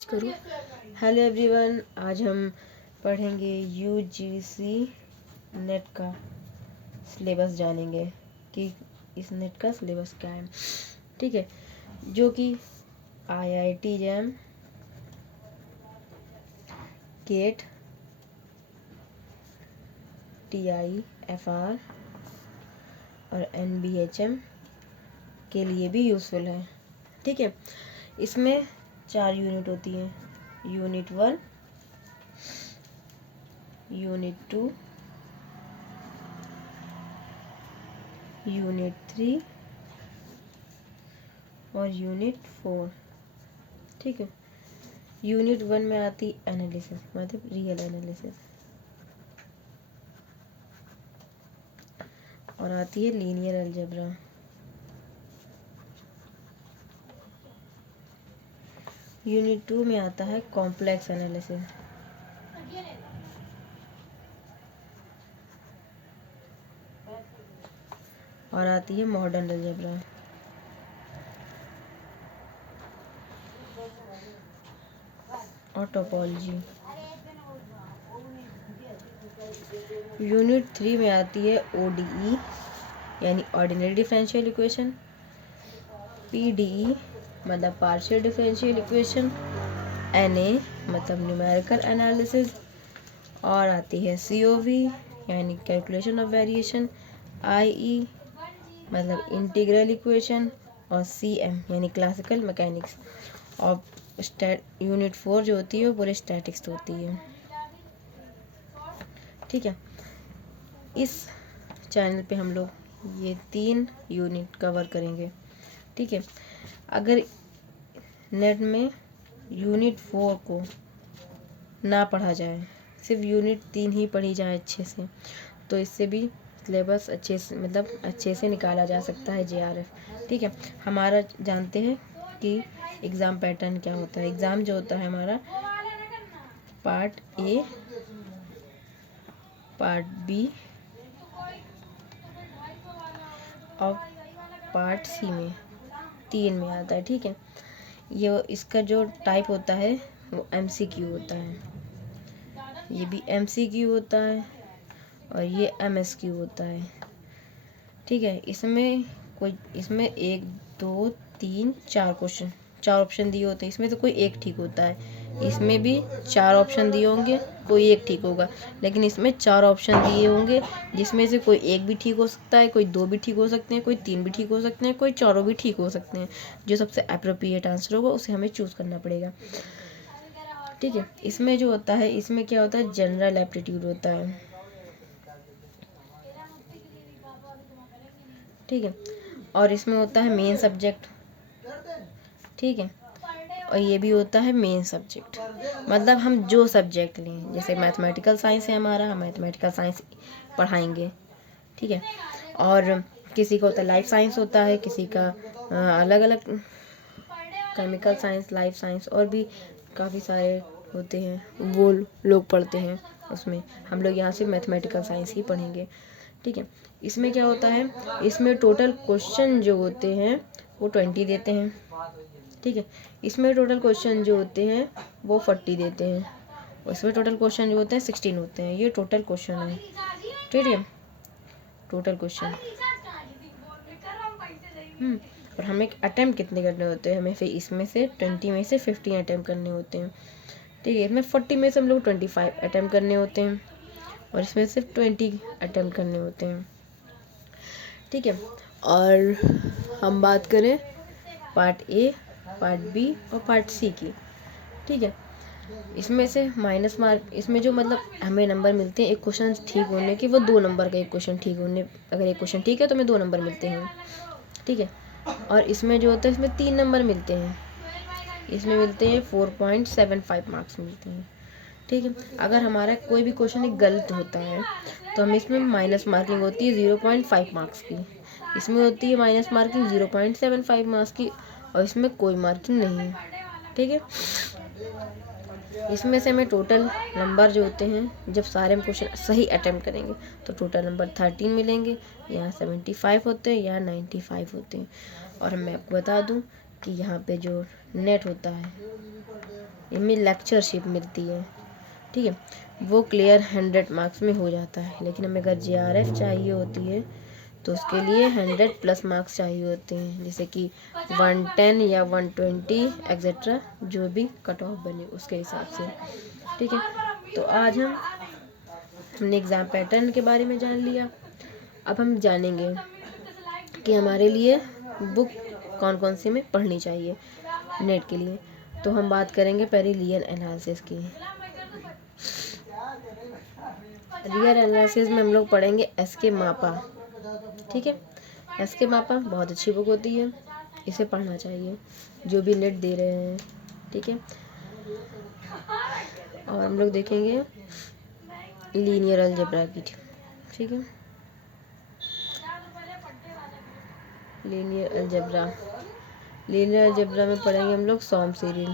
करूँ। Hello everyone, आज हम पढ़ेंगे यूजीसी नेट का सिलेबस, जानेंगे कि इस नेट का सिलेबस क्या है। ठीक है, जो कि आईआईटी जैम, गेट, टीआईएफआर और एनबीएचएम के लिए भी यूज़फुल है। ठीक है, इसमें 4 यूनिट होती हैं। यूनिट 1, यूनिट 2, यूनिट 3 और यूनिट 4। ठीक है, यूनिट 1 में आती एनालिसिस, मतलब रियल एनालिसिस, और आती है लीनियर अलजेब्रा। यूनिट 2 में आता है कॉम्प्लेक्स एनालिसिस, और आती है मॉडर्न अलजेब्रा। और टोपोलॉजी। यूनिट 3 में आती है ओडीई यानी ऑर्डिनरी डिफरेंशियल इक्वेशन, पीडीई मतलब पार्शियल डिफरेंशियल इक्वेशन, एनए मतलब न्यूमेरिकल एनालिसिस, और आती है सीओवी यानी कैलकुलेशन ऑफ वेरिएशन, आईई मतलब इंटीग्रल इक्वेशन, और सीएम यानी क्लासिकल मैकेनिक्स। और यूनिट 4 जो होती है वो पूरे स्टैटिक्स होती है। ठीक है, इस चैनल पे हम लोग ये 3 यूनिट कवर करेंगे। ठीक है, अगर नेट में यूनिट 4 को ना पढ़ा जाए, सिर्फ यूनिट 3 ही पढ़ी जाए अच्छे से, तो इससे भी सिलेबस अच्छे से अच्छे से निकाला जा सकता है जेआरएफ। ठीक है, हमारा जानते हैं कि एग्ज़ाम पैटर्न क्या होता है। एग्ज़ाम जो होता है हमारा, पार्ट ए, पार्ट बी और पार्ट सी में 3 में आता है। ठीक है, ये इसका जो टाइप होता है वो एमसीक्यू होता है, ये भी एमसीक्यू होता है, और ये एमएसक्यू होता है। ठीक है, इसमें 1 2 3 4 क्वेश्चन, 4 ऑप्शन दिए होते हैं। इसमें से कोई एक ठीक होता है। इसमें भी 4 ऑप्शन दिए होंगे, कोई एक ठीक होगा। लेकिन इसमें 4 ऑप्शन दिए होंगे, जिसमें से कोई एक भी ठीक हो सकता है, कोई 2 भी ठीक हो सकते हैं, कोई 3 भी ठीक हो सकते हैं, कोई 4 भी ठीक हो सकते हैं। जो सबसे अप्रोप्रिएट आंसर होगा उसे हमें चूज़ करना पड़ेगा। ठीक है, इसमें जो होता है, इसमें क्या होता है, जनरल एप्टीट्यूड होता है। ठीक है, और इसमें होता है मेन सब्जेक्ट। ठीक है, और ये भी होता है मेन सब्जेक्ट, मतलब हम जो सब्जेक्ट लें, जैसे मैथमेटिकल साइंस है हमारा, हम मैथमेटिकल साइंस पढ़ाएंगे। ठीक है, और किसी का होता है लाइफ साइंस होता है, किसी का अलग अलग केमिकल साइंस, लाइफ साइंस, और भी काफ़ी सारे होते हैं, वो लोग पढ़ते हैं। उसमें हम लोग यहाँ से मैथमेटिकल साइंस ही पढ़ेंगे। ठीक है, इसमें क्या होता है, इसमें टोटल क्वेश्चन जो होते हैं वो 20 देते हैं। ठीक है, इसमें टोटल क्वेश्चन जो होते हैं वो 40 देते हैं, और इसमें टोटल क्वेश्चन जो होते हैं 16 होते हैं। ये टोटल क्वेश्चन है। ठीक है, टोटल क्वेश्चन। और हमें अटैम्प्ट कितने करने होते हैं, हमें फिर इसमें से 20 में से 15 अटैम्प्ट करने होते हैं। ठीक है, इसमें 40 में से हम लोग 25 अटैम्प्ट करने होते हैं, और इसमें सिर्फ 20 अटैम्प्ट करने होते हैं। ठीक है, और हम बात करें पार्ट ए, पार्ट बी और पार्ट सी की। ठीक है, इसमें से माइनस मार्क, इसमें जो हमें नंबर मिलते हैं एक क्वेश्चन ठीक होने के, वो 2 नंबर का एक क्वेश्चन ठीक होने, अगर एक क्वेश्चन ठीक है तो हमें 2 नंबर मिलते हैं। ठीक है, और इसमें जो होता है इसमें 3 नंबर मिलते हैं, इसमें मिलते हैं 4.75 मार्क्स मिलते हैं। ठीक है, अगर हमारा कोई भी क्वेश्चन एक गलत होता है तो हमें इसमें माइनस मार्किंग होती है 0.5 मार्क्स की, इसमें होती है माइनस मार्किंग 0.75 मार्क्स की, और इसमें कोई मार्किंग नहीं है। ठीक है, इसमें से हमें टोटल नंबर जो होते हैं, जब सारे हम क्वेश्चन सही अटेम्प्ट करेंगे तो टोटल नंबर 13 मिलेंगे, यहाँ 75 होते हैं, यहाँ 95 होते हैं। और मैं आपको बता दूं कि यहाँ पे जो नेट होता है इनमें लेक्चरशिप मिलती है, ठीक है, वो क्लियर 100 मार्क्स में हो जाता है। लेकिन हमें अगर JRF चाहिए होती है तो उसके लिए 100 प्लस मार्क्स चाहिए होते हैं, जैसे कि 110 या 120 एक्सेट्रा, जो भी कट ऑफ बने उसके हिसाब से, ठीक है। तो आज हमने एग्ज़ाम पैटर्न के बारे में जान लिया। अब हम जानेंगे कि हमारे लिए बुक कौन कौन सी हमें पढ़नी चाहिए नेट के लिए। तो हम बात करेंगे पहले रियल एनालिसिस की। रियल एनालिसिस में हम लोग पढ़ेंगे SK मापा, ठीक है। SK मापा बहुत अच्छी बुक होती है, इसे पढ़ना चाहिए जो भी नेट दे रहे हैं, ठीक है। और हम लोग देखेंगे लीनियर अलजेब्रा की, ठीक है। लीनियर अलजेब्रा में पढ़ेंगे हम लोग सॉम सीरीज,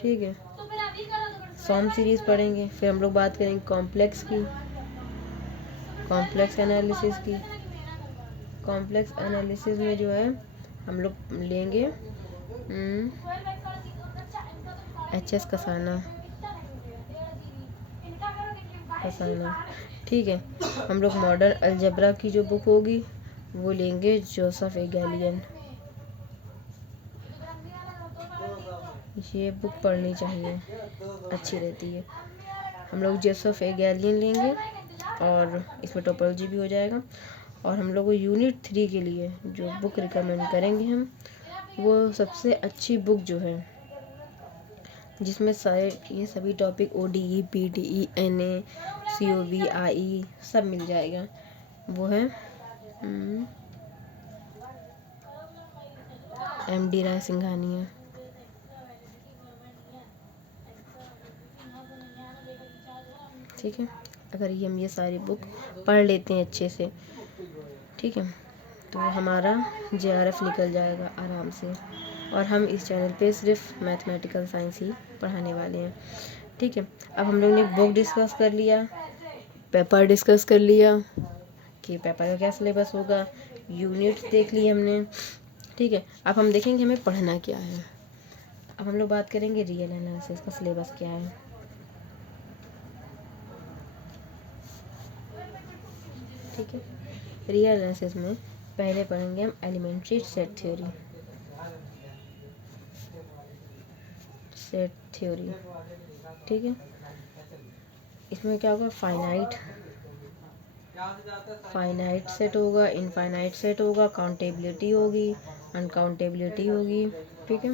ठीक है। सॉम सीरीज पढ़ेंगे। फिर हम लोग बात करेंगे कॉम्प्लेक्स की, कॉम्प्लेक्स एनालिसिस की। कॉम्प्लेक्स एनालिसिस में जो है हम लोग लेंगे HS कसाना, ठीक है। हम लोग मॉडर्न अलजेब्रा की जो बुक होगी वो लेंगे जोसेफ ए गैलियन, ये बुक पढ़नी चाहिए, अच्छी रहती है। हम लोग जोसेफ ए गैलियन लेंगे और इसमें टोपोलॉजी भी हो जाएगा। और हम लोग को यूनिट 3 के लिए जो बुक रिकमेंड करेंगे हम, वो सबसे अच्छी बुक जो है जिसमें सारे ये सभी topic ODE PDE NA COV IE सब मिल जाएगा, वो है MD राय सिंघानिया, ठीक है। अगर हम ये सारी बुक पढ़ लेते हैं अच्छे से, ठीक है, तो हमारा JRF निकल जाएगा आराम से। और हम इस चैनल पे सिर्फ मैथमेटिकल साइंस ही पढ़ाने वाले हैं, ठीक है। अब हम लोग ने बुक डिस्कस कर लिया, पेपर डिस्कस कर लिया कि पेपर का क्या सिलेबस होगा, यूनिट्स देख लिए हमने, ठीक है। अब हम देखेंगे हमें पढ़ना क्या है। अब हम लोग बात करेंगे रियल एनालिसिस का सिलेबस क्या है, ठीक है। रियल एनालिसिस में पहले पढ़ेंगे हम एलिमेंट्री सेट थ्योरी, ठीक है। इसमें क्या होगा, फाइनाइट सेट होगा, इनफाइनाइट सेट होगा, काउंटेबिलिटी होगी, अनकाउंटेबिलिटी होगी, ठीक है,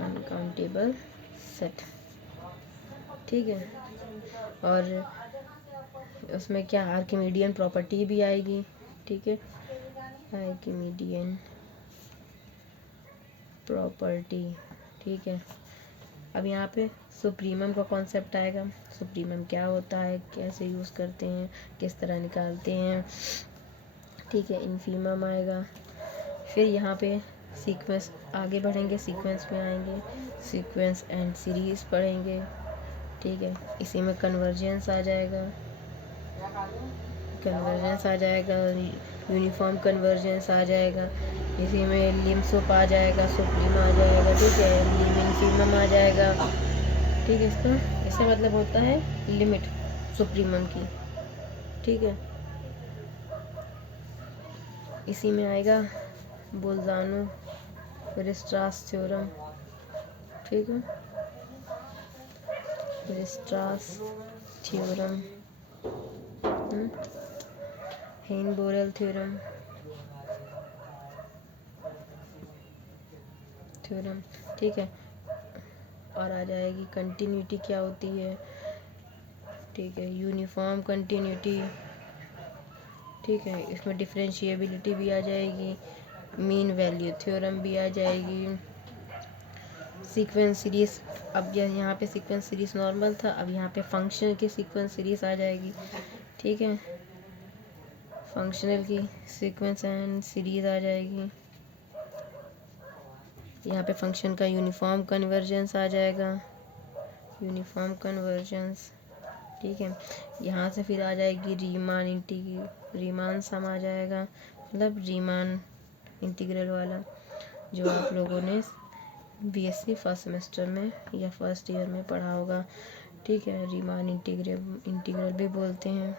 अनकाउंटेबल सेट, ठीक है। और उसमें क्या आर्किमीडियन प्रॉपर्टी भी आएगी, ठीक है, आर्किमीडियन प्रॉपर्टी, ठीक है। अब यहाँ पे सुप्रीमम का कॉन्सेप्ट आएगा, सुप्रीमम क्या होता है, कैसे यूज़ करते हैं, किस तरह निकालते हैं, ठीक है। इन्फीमम आएगा। फिर यहाँ पे सीक्वेंस, आगे बढ़ेंगे सीक्वेंस में आएंगे, सीक्वेंस एंड सीरीज पढ़ेंगे, ठीक है। इसी में कन्वर्जेंस आ जाएगा, यूनिफॉर्म कन्वर्जेंस आ जाएगा, इसी में लिम सुप आ जाएगा, सुप्रीम आ जाएगा, ठीक है, लिम इन्फीमम आ जाएगा, ठीक है। इसका मतलब होता है लिमिट सुप्रीमम की, ठीक है। इसी में आएगा बोल्जानो वेरस्ट्रास थ्योरम, ठीक है, वेरस्ट्रास थ्योरम, हेन-बोरेल थ्योरम, ठीक है। और आ जाएगी कंटिन्यूटी क्या होती है, ठीक है, यूनिफॉर्म कंटिन्यूटी, ठीक है। इसमें डिफरेंशिएबिलिटी भी आ जाएगी, मीन वैल्यू थ्योरम भी आ जाएगी, सीक्वेंस सीरीज। अब यहाँ पे सीक्वेंस सीरीज नॉर्मल था, अब यहाँ पे फंक्शन की सीक्वेंस सीरीज आ जाएगी, ठीक है, फंक्शनल की सीक्वेंस एंड सीरीज आ जाएगी। यहाँ पे फंक्शन का यूनिफॉर्म कन्वर्जेंस आ जाएगा, यूनिफॉर्म कन्वर्जेंस, ठीक है। यहाँ से फिर आ जाएगी रीमान सम आ जाएगा, मतलब रीमान इंटीग्रल वाला, जो आप लोगों ने बीएससी फर्स्ट सेमेस्टर में या फर्स्ट ईयर में पढ़ा होगा। ठीक है, रीमान इंटीग्रल भी बोलते हैं।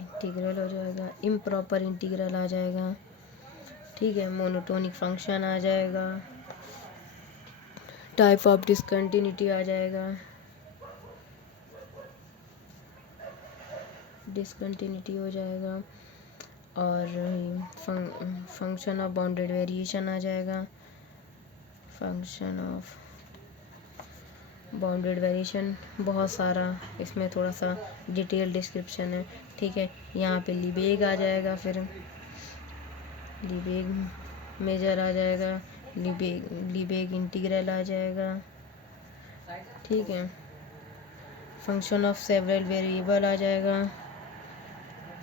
इंटीग्रल हो जाएगा, इम्प्रॉपर इंटीग्रल आ जाएगा। ठीक है, मोनोटोनिक फंक्शन आ जाएगा, टाइप ऑफ डिसकंटिन्यूटी आ जाएगा, डिसकंटिन्यूटी हो जाएगा, और फंक्शन ऑफ बाउंडेड वेरिएशन आ जाएगा। फंक्शन ऑफ बाउंडेड वेरिएशन बहुत सारा, इसमें थोड़ा सा डिटेल डिस्क्रिप्शन है। ठीक है, यहाँ पे लीबेग आ जाएगा, फिर लीबेग मेजर आ जाएगा, लीबेग इंटीग्रल आ जाएगा। ठीक है, फंक्शन ऑफ सेवरल वेरिएबल आ जाएगा,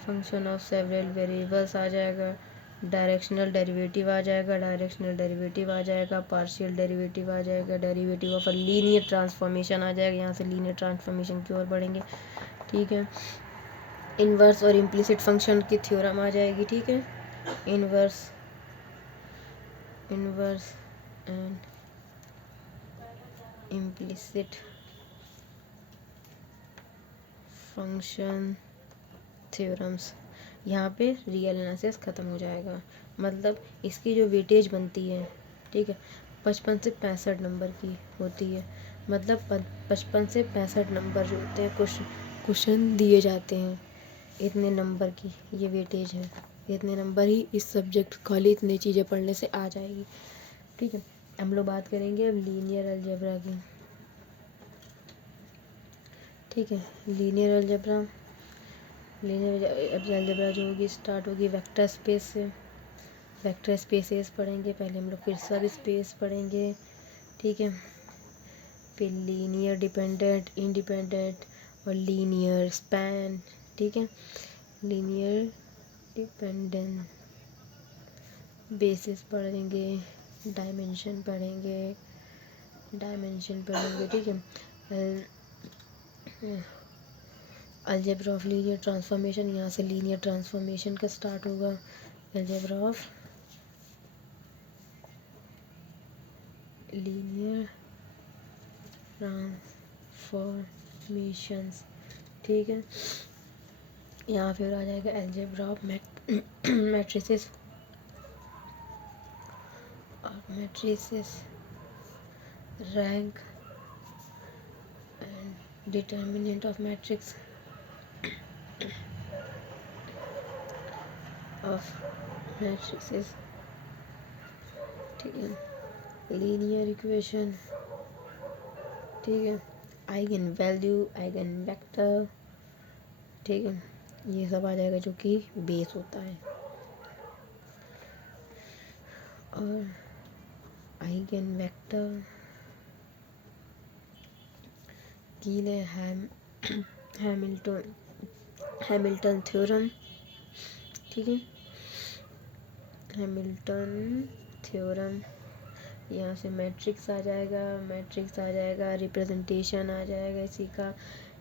फंक्शन ऑफ सेवरल वेरिएबल्स आ जाएगा, डायरेक्शनल डेरिवेटिव आ जाएगा, डायरेक्शनल डेरिवेटिव आ जाएगा, पार्शियल डेरिवेटिव आ जाएगा, derivative of a linear transformation आ जाएगा। यहाँ से लीनियर ट्रांसफॉर्मेशन की ओर बढ़ेंगे। ठीक है, इन्वर्स और इम्प्लिसिट फंक्शन की थ्योरम आ जाएगी। ठीक है, inverse and implicit function theorems. यहाँ पे रियल एनालिसिस ख़त्म हो जाएगा, मतलब इसकी जो वेटेज बनती है, ठीक है, 55 से 65 नंबर की होती है। मतलब 55 से 65 नंबर जो होते हैं, क्वेश्चन दिए जाते हैं, इतने नंबर की ये वेटेज है, इतने नंबर ही इस सब्जेक्ट खाली इतनी चीज़ें पढ़ने से आ जाएगी। ठीक है, हम लोग बात करेंगे अब लीनियर अलजेब्रा की। ठीक है, लीनियर अलजेब्रा जो होगी स्टार्ट होगी वेक्टर स्पेस से। वेक्टर स्पेसेस पढ़ेंगे पहले हम लोग, फिर सब स्पेस पढ़ेंगे। ठीक है, फिर लीनियर डिपेंडेंट, इंडिपेंडेंट और लीनियर स्पैन। ठीक है, लीनियर डिपेंडेंट बेसिस पढ़ेंगे, डायमेंशन पढ़ेंगे। ठीक है, अलजेब्रा ऑफ लीनियर ट्रांसफॉर्मेशन, यहाँ से लीनियर ट्रांसफॉर्मेशन का स्टार्ट होगा। Algebra of linear transformations. ठीक है, यहाँ फिर आ जाएगा अलजेब्रा ऑफ मैट्रिसेस और matrices, rank and determinant of matrix of matrices. ठीक है, लीनियर इक्वेशन। ठीक है, आइगन वैल्यू, आइगन वेक्टर। ठीक है, ये सब आ जाएगा जो कि बेस होता है। और आइगन वेक्टर कीले हैमिल्टन थ्योरम। ठीक है, हैमिल्टन थ्योरम, यहाँ से मैट्रिक्स आ जाएगा, रिप्रेजेंटेशन आ जाएगा इसी का,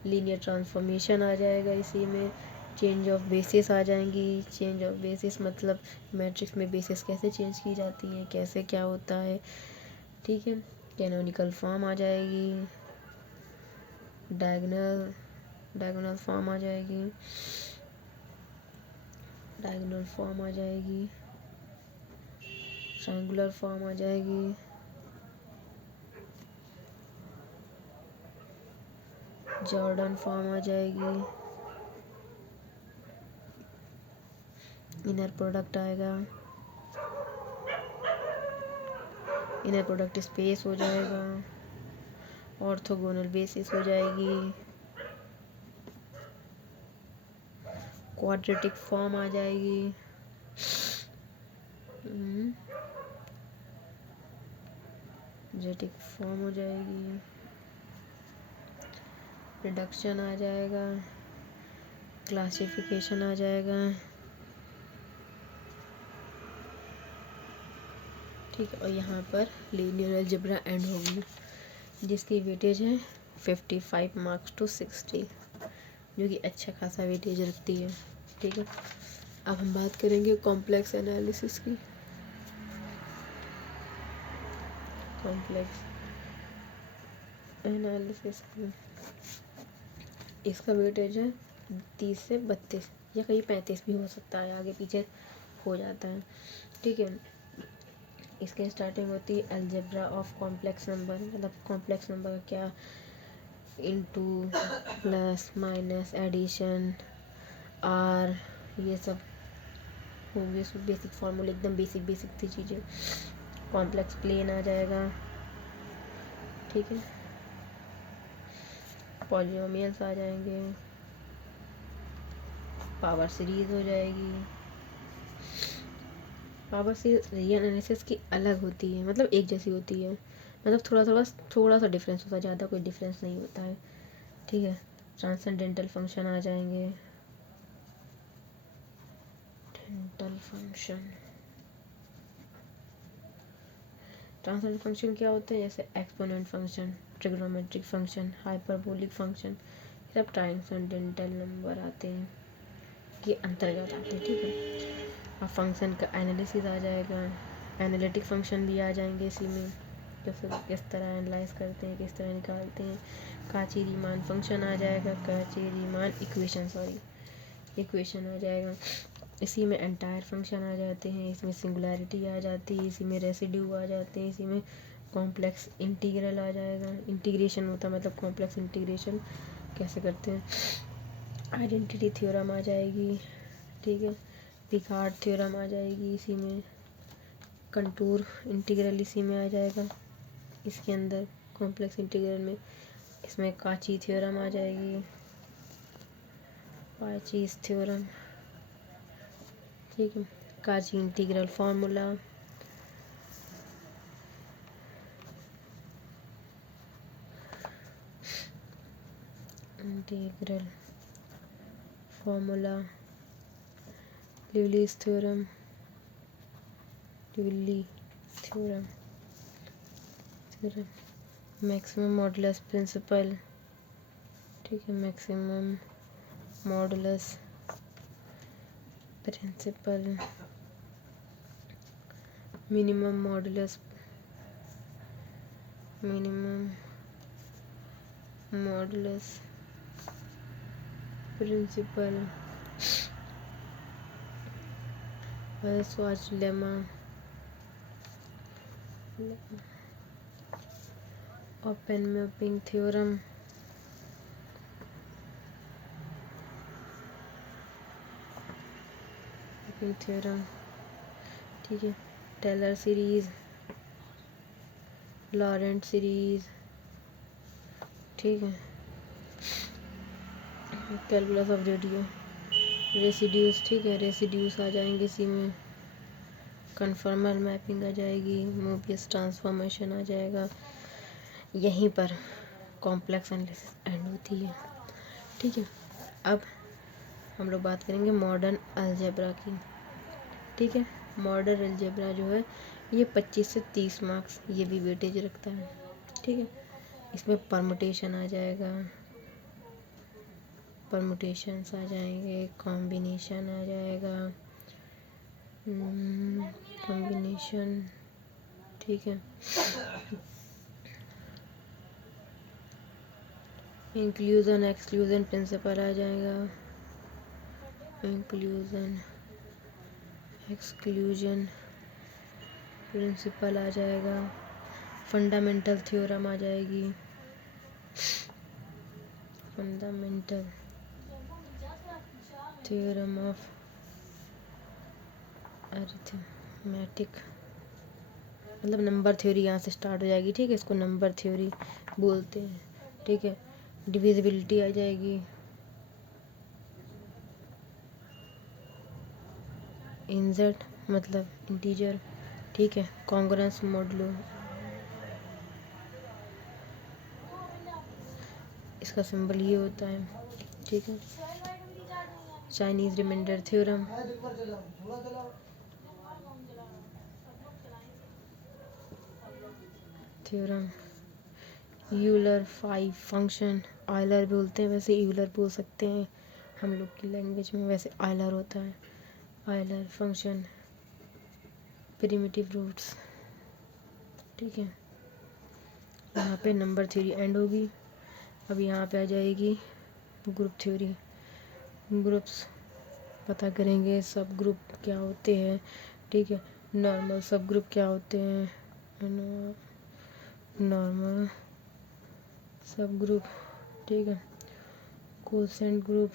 लीनियर ट्रांसफॉर्मेशन आ जाएगा इसी में, चेंज ऑफ बेसिस आ जाएंगी। चेंज ऑफ बेसिस मतलब मैट्रिक्स में बेसिस कैसे चेंज की जाती है, कैसे क्या होता है। ठीक है, कैनोनिकल फॉर्म आ जाएगी, डायगोनल फॉर्म आ जाएगी, ट्रायंगुलर फॉर्म आ जाएगी, जॉर्डन फॉर्म आ जाएगी, इनर प्रोडक्ट आएगा, इनर प्रोडक्ट स्पेस हो जाएगा, ऑर्थोगोनल बेसिस हो जाएगी, क्वाड्रेटिक फॉर्म आ जाएगी, जेटिक फॉर्म हो जाएगी, रिडक्शन आ जाएगा, क्लासिफिकेशन आ जाएगा। ठीक है, और यहाँ पर लीनियर अलजेब्रा एंड होगी, जिसकी वेटेज है 55 मार्क्स टू 60, जो कि अच्छा खासा वेटेज रखती है। ठीक है, अब हम बात करेंगे कॉम्प्लेक्स एनालिसिस की। कॉम्प्लेक्स एनालिसिस की इसका वेटेज है 30 से 32 या कहीं 35 भी हो सकता है, आगे पीछे हो जाता है। ठीक है, इसके स्टार्टिंग होती है अलजेब्रा ऑफ कॉम्प्लेक्स नंबर, मतलब कॉम्प्लेक्स नंबर का क्या, into, plus, minus, addition, or, ये सब हो गए सब बेसिक फार्मूले, एकदम बेसिक बेसिक थी चीज़ें। कॉम्प्लेक्स प्लेन आ जाएगा, ठीक है, पॉलिनोमियल्स आ जाएंगे, पावर सीरीज हो जाएगी। पावर सीरीज रियल एनालिसिस की अलग होती है, मतलब एक जैसी होती है, मतलब थोड़ा सा डिफरेंस होता है, ज़्यादा कोई डिफरेंस नहीं होता है। ठीक है, ट्रांसेंडेंटल फंक्शन आ जाएंगे, डेंटल फंक्शन। ट्रांसेंडेंटल फंक्शन क्या होते हैं, जैसे exponent function, trigonometric function, hyperbolic function, सब ट्रांसेंडेंटल नंबर आते हैं, ये अंतर्गत आते हैं। ठीक है, अब फंक्शन का एनालिसिस आ जाएगा, एनालिटिक फंक्शन भी आ जाएंगे इसी में, जैसे किस तरह एनालाइज करते हैं, किस तरह निकालते हैं। काची रीमान फंक्शन आ जाएगा, काची रीमान इक्वेशन आ जाएगा। इसी में एंटायर फंक्शन आ जाते हैं, इसमें सिंगुलैरिटी आ जाती है, इसी में रेसिड्यू आ जाते हैं, इसी में कॉम्प्लेक्स इंटीग्रल आ जाएगा। इंटीग्रेशन होता है, मतलब कॉम्प्लेक्स इंटीग्रेशन कैसे करते हैं। आइडेंटिटी थ्योरम आ जाएगी, ठीक है, पिकार्ड थ्योरम आ जाएगी, इसी में कंटूर इंटीग्रल इसी में आ जाएगा, इसके अंदर कॉम्प्लेक्स इंटीग्रल में। इसमें काची थ्योरम आ जाएगी, काचीज थ्योरम, ठीक है, Cauchy integral formula, integral formula, Liouville's theorem, Liouville theorem, maximum modulus principle, ठीक है, maximum modulus principle, minimum modulus principle, स्वाच लेमा, ओपन मैपिंग थ्योरम, ठीक है, टेलर सीरीज, लॉरेंट सीरीज, ठीक है, कैलकुलस ऑफ रेसिड्यूज, ठीक है, रेसिड्यूज आ जाएंगे इसी में, कन्फर्मल मैपिंग आ जाएगी, मोबियस ट्रांसफॉर्मेशन आ जाएगा। यहीं पर कॉम्प्लेक्स एनालिसिस एंड होती है। ठीक है, अब हम लोग बात करेंगे मॉडर्न अलजेब्रा की। ठीक है, मॉडर्न अलजेब्रा जो है ये 25 से 30 मार्क्स ये भी वेटेज रखता है। ठीक है, इसमें परमुटेशन आ जाएगा, परमुटेशंस आ जाएंगे, कॉम्बिनेशन आ जाएगा, कॉम्बिनेशन, ठीक है, इंक्लूजन एक्सक्लूजन प्रिंसिपल आ जाएगा, इंक्लूजन एक्सक्लूजन प्रिंसिपल आ जाएगा, फंडामेंटल थ्योरम आ जाएगी, फंडामेंटल थ्योरम ऑफ अरिथमेटिक, मतलब नंबर थ्योरी यहाँ से स्टार्ट हो जाएगी। ठीक है, इसको नंबर थ्योरी बोलते हैं। ठीक है, डिविजिबिलिटी आ जाएगी, इनजेड मतलब इंटीजर, ठीक है, कॉन्ग्रुएंस मॉडुलो, इसका सिंबल ये होता है। ठीक है, Chinese remainder theorem, Euler 5 function, Euler बोलते हैं, वैसे यूलर बोल सकते हैं, हम लोग की लैंग्वेज में वैसे आयलर होता है, आयलर फंक्शन प्रिमिटिव रूट्स। ठीक है, यहाँ पे नंबर थ्योरी एंड होगी। अब यहाँ पे आ जाएगी ग्रुप थ्योरी। ग्रुप्स पता करेंगे, सब ग्रुप क्या होते हैं। ठीक है, नॉर्मल सब ग्रुप क्या होते हैं, नॉर्मल सब ग्रुप। ठीक है, कोसेंट ग्रुप,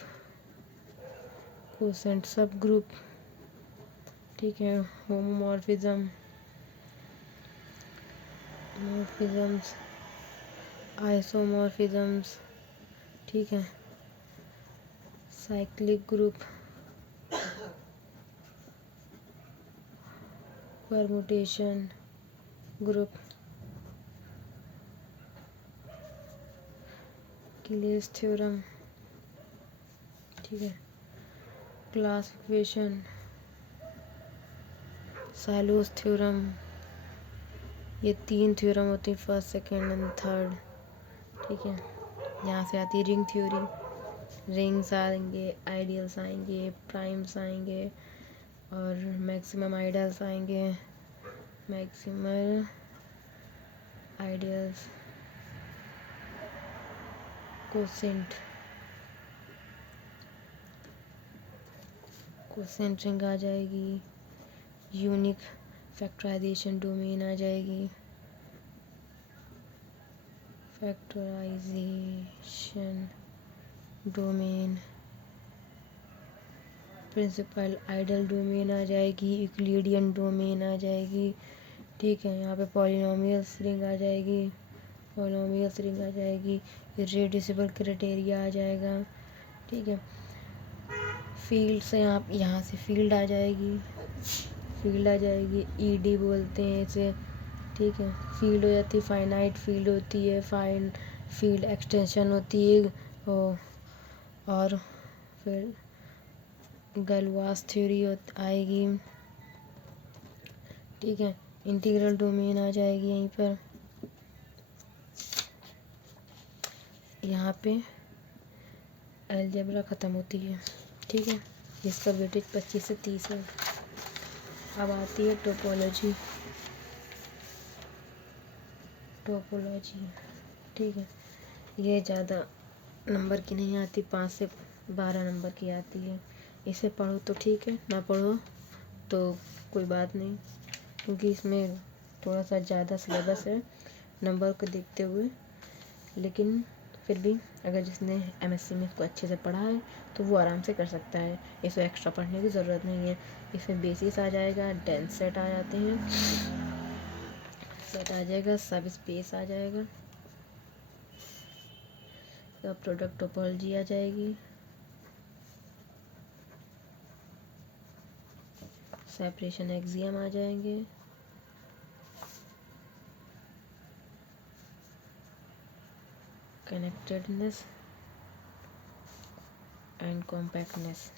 कोसेंट सब ग्रुप। ठीक है, होमोमॉर्फिज्म, मॉर्फिज्म्स, आइसोमॉर्फिज्म्स। ठीक है, cyclic group, permutation group, keyless theorem. ठीक है, क्लासिफिकेशन, साइलोस थ्योरम। ये 3 थ्योरम होती हैं, फर्स्ट सेकेंड एंड थर्ड। ठीक है, यहाँ से आती है रिंग थ्योरी। रिंग्स आएंगे, आइडियल्स आएंगे, प्राइम्स आएंगे और मैक्सिमम आइडियल्स आएंगे। Maximal ideals, quotient, quotient ring आ जाएगी। यूनिक फैक्टराइजेशन डोमेन आ जाएगी। Factorisation domain, principal ideal domain आ जाएगी। यूक्लिडियन डोमेन आ जाएगी। ठीक है, यहाँ पे पॉलिनोमियल्स रिंग आ जाएगी, पॉलिनोमियल्स रिंग आ जाएगी। इररेड्यूसिबल क्राइटेरिया आ जाएगा। ठीक है, फील्ड से यहाँ से फील्ड आ जाएगी, फील्ड आ जाएगी। ईडी बोलते हैं इसे। ठीक है, फील्ड हो जाती है, फाइनाइट फील्ड होती है, फाइन फील्ड एक्सटेंशन होती है। और फिर गलवास थ्योरी आएगी। ठीक है, इंटीग्रल डोमेन आ जाएगी यहीं पर। यहाँ पे अलजेब्रा ख़त्म होती है। ठीक है, इसका वेटेज 25 से 30 है। अब आती है टोपोलॉजी। टोपोलॉजी, ठीक है, ये ज़्यादा नंबर की नहीं आती, 5 से 12 नंबर की आती है। इसे पढ़ो तो ठीक है, ना पढ़ो तो कोई बात नहीं, क्योंकि इसमें थोड़ा सा ज़्यादा सिलेबस है नंबर को देखते हुए। लेकिन फिर भी अगर जिसने एमएससी में इसको अच्छे से पढ़ा है तो वो आराम से कर सकता है, इसे एक्स्ट्रा पढ़ने की ज़रूरत नहीं है। इसमें बेसिस आ जाएगा, डेंस सेट आ जाते हैं, सेट आ जाएगा, सब स्पेस आ जाएगा, सब प्रोडक्ट टोपोलॉजी आ जाएगी, सेपरेशन एक्सियम आ जाएंगे, कनेक्टेडनेस एंड कॉम्पैक्टनेस।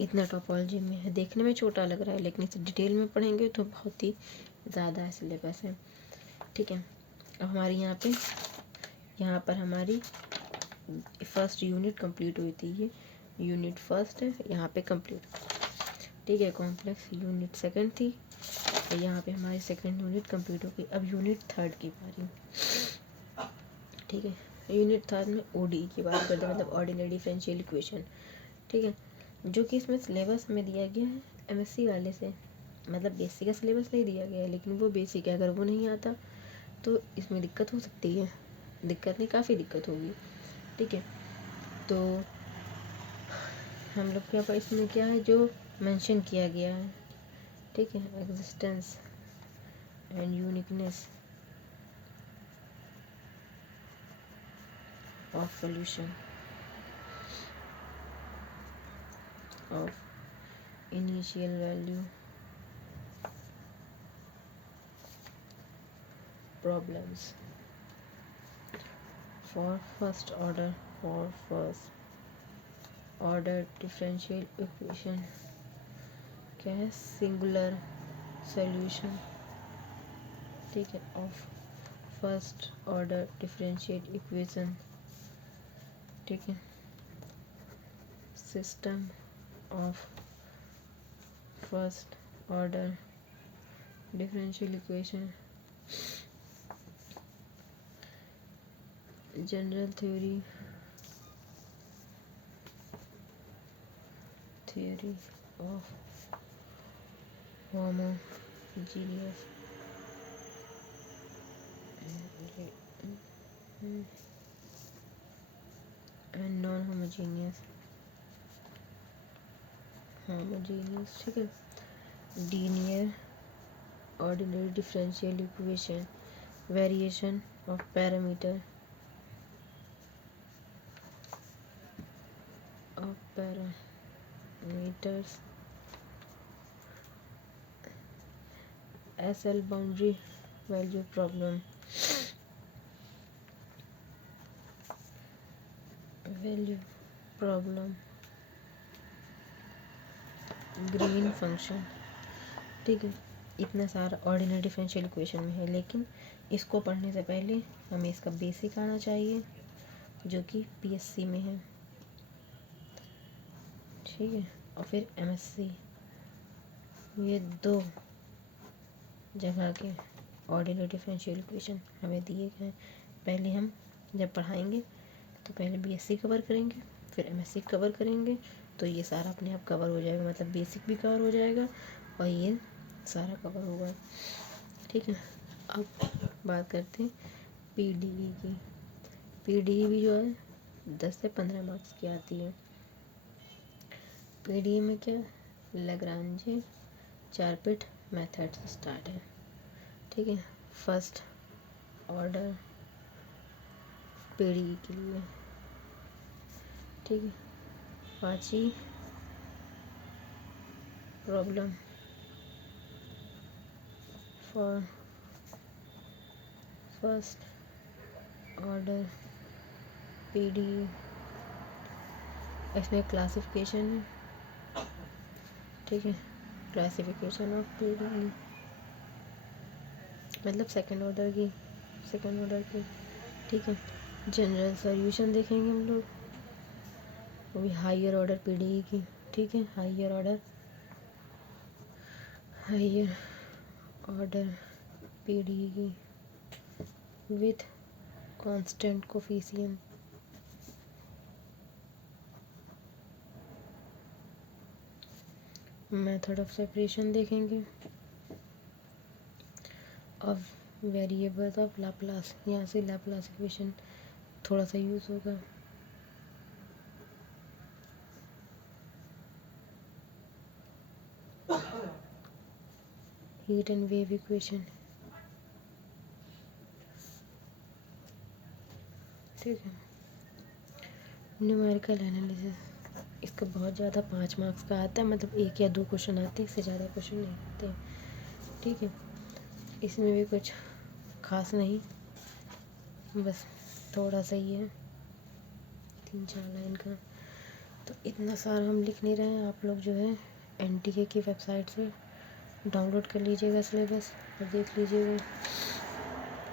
इतना टोपोलॉजी में है, देखने में छोटा लग रहा है लेकिन इसे डिटेल में पढ़ेंगे तो बहुत ही ज़्यादा सिलेबस है। ठीक है, अब हमारी यहाँ पर हमारी फर्स्ट यूनिट कंप्लीट हुई थी। ये यूनिट फर्स्ट है, यहाँ पे कंप्लीट। ठीक है, कॉम्प्लेक्स यूनिट सेकंड थी, तो यहाँ पे हमारी सेकंड यूनिट कंप्लीट हो गई। अब यूनिट थर्ड की बारी। ठीक है, यूनिट थर्ड में ओडी की बात करते हैं, मतलब ऑर्डिनरी डिफरेंशियल इक्वेशन। ठीक है, जो कि इसमें सिलेबस हमें दिया गया है एमएससी वाले से, मतलब बेसिक का सिलेबस नहीं दिया गया है, लेकिन वो बेसिक है, अगर वो नहीं आता तो इसमें दिक्कत हो सकती है, दिक्कत नहीं काफ़ी दिक्कत होगी। ठीक है, तो हम लोग के यहाँ पर इसमें क्या है जो मेंशन किया गया है। ठीक है, existence and uniqueness of solution of initial value problems for first order differential equation। क्या है, सिंगुलर सॉल्यूशन। ठीक है, of first order differential equation. ठीक है, system of first order differential equation, general theory of homogeneous and non homogeneous, ठीक है, linear ordinary differential equation, variation of parameters SL boundary value problem, green function. ठीक है, इतना सारा ordinary differential equation में है, लेकिन इसको पढ़ने से पहले हमें इसका बेसिक आना चाहिए जो कि पीएससी में है। ठीक है, और फिर एमएससी, ये 2 जगह के ऑर्डिनरी डिफरेंशियल इक्वेशन हमें दिए गए। पहले हम जब पढ़ाएंगे तो पहले बीएससी कवर करेंगे, फिर एमएससी कवर करेंगे, तो ये सारा अपने आप कवर हो जाएगा, मतलब बेसिक भी कवर हो जाएगा और ये सारा कवर होगा। ठीक है, अब बात करते हैं पीडीई की। पीडीई भी जो है 10 से 15 मार्क्स की आती है। पीडीई में क्या, लैग्रांज चारपिट मेथड से स्टार्ट है। ठीक है, फर्स्ट ऑर्डर पीडीई के लिए। ठीक है, पांचवी problem for first order PDE, इसमें क्लासिफिकेशन है। ठीक है, क्लासिफिकेशन ऑफ पीडीई मतलब सेकंड ऑर्डर की। ठीक है, जनरल सॉल्यूशन देखेंगे हम लोग, वो भी हायर ऑर्डर पीडीई की। ठीक है, हायर ऑर्डर पीडीई की with constant coefficient. Method of separation देखेंगे, अब वेरिएबल्स ऑफ लाप्लास, यहाँ से लाप्लास इक्वेशन थोड़ा सा यूज़ होगा। Heat and wave equation. ठीक है, न्यूमेरिकल एनालिसिस, इसका बहुत ज़्यादा 5 मार्क्स का आता है, मतलब 1 या 2 क्वेश्चन आते हैं, इससे ज़्यादा क्वेश्चन नहीं आते। ठीक है, इसमें भी कुछ खास नहीं, बस थोड़ा सा ही है, 3-4 लाइन का। तो इतना सारा हम लिख नहीं रहे हैं, आप लोग जो है एनटीके की वेबसाइट से डाउनलोड कर लीजिएगा सिलेबस और देख लीजिएगा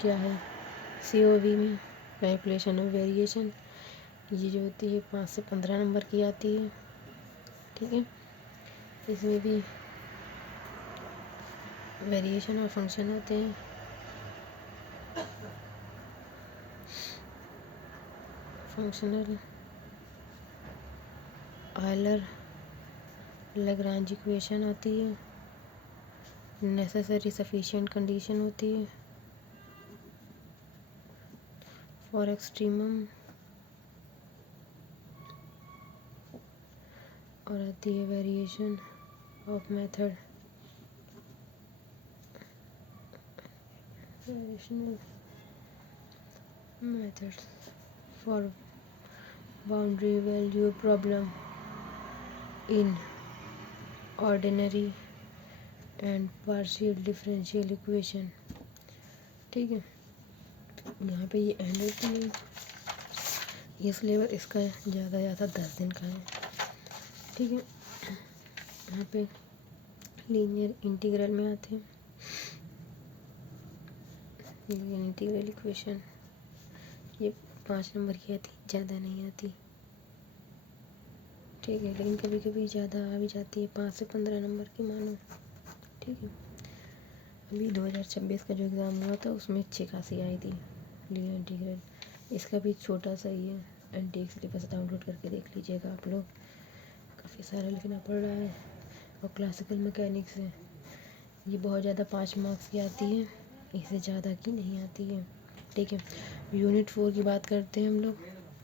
क्या है। सीओवी में कैलकुलेशन ऑफ वेरिएशन, ये जो होती है 5 से 15 नंबर की आती है। ठीक है, इसमें भी वेरिएशन और फंक्शन आते हैं। फंक्शनल आयलर लैग्रांज इक्वेशन आती है, नेसेसरी सफिशिएंट कंडीशन होती है फॉर एक्सट्रीमम, और आती है variation of method, variational methods for boundary value problem in ordinary and partial differential equation. ठीक है, यहाँ पे ये एंड होती है। ये सिलेबस इसका ज़्यादा 10 दिन का है। ठीक है, यहाँ पे लीनियर इंटीग्रल में आते हैं, लीनियर इंटीग्रल इक्वेशन, ये 5 नंबर की आती, ज़्यादा नहीं आती। ठीक है, लेकिन कभी कभी ज़्यादा आ भी जाती है, 5 से 15 नंबर की मानो। ठीक है, अभी 2026 का जो एग्ज़ाम हुआ था उसमें अच्छी खासी आई थी लीनियर इंटीग्रल। इसका भी छोटा सा ही है, एनटीए सिलेबस डाउनलोड करके देख लीजिएगा आप लोग, काफ़ी सारा लिखना पड़ रहा है। और क्लासिकल मैकेनिक्स है, ये बहुत ज़्यादा 5 मार्क्स की आती है, इससे ज़्यादा की नहीं आती है। ठीक है, यूनिट 4 की बात करते हैं हम लोग,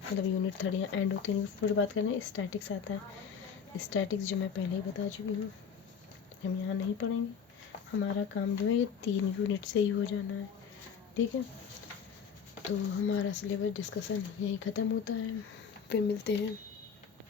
मतलब यूनिट 3 यहाँ एंड होती है, यूनिट 4 की बात करें, स्टैटिक्स आता है। स्टैटिक्स जो मैं पहले ही बता चुकी हूँ, हम यहाँ नहीं पढ़ेंगे, हमारा काम जो है ये 3 यूनिट से ही हो जाना है। ठीक है, तो हमारा सिलेबस डिस्कशन यही ख़त्म होता है, फिर मिलते हैं